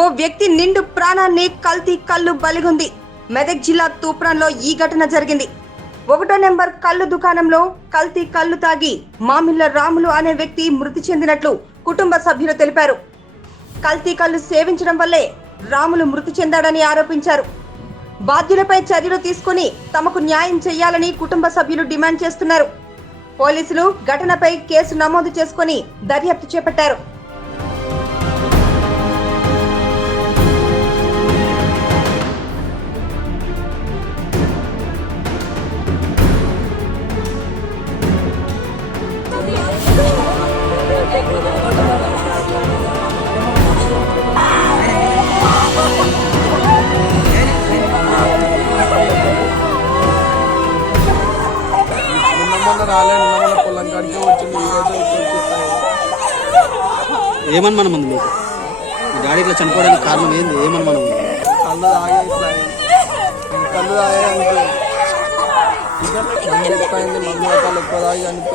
ఓ వ్యక్తి నిండు ప్రాణాన్ని కల్తీ కళ్ళు బలిగుంది. మెదక్ జిల్లా తూప్రాన్లో ఈ ఘటన జరిగింది. ఒకటో నెంబర్ కళ్ళు దుకాణంలో కల్తీ కళ్ళు తాగి మామిళ్ళ రాములు అనే వ్యక్తి మృతి చెందినట్లు కుటుంబ సభ్యులు తెలిపారు. కల్తీ కళ్ళు సేవించడం వల్లే రాములు మృతి చెందాడని ఆరోపించారు. బాధ్యులపై చర్యలు తీసుకుని తమకు న్యాయం చేయాలని కుటుంబ సభ్యులు డిమాండ్ చేస్తున్నారు. పోలీసులు ఘటనపై కేసు నమోదు చేసుకుని దర్యాప్తు చేపట్టారు. నిన్న మొన్న పొలం కాడికి వచ్చింది ఉంది మీకు? మీ డాడీ ఇట్లా చనిపోవడానికి కారణం ఏంది? ఏమనుమానం ఉంది కళ్ళు తాగే ఇట్లా కళ్ళు తాగే Ang hirap pa ni Mami at talagpalagi. Ano pa?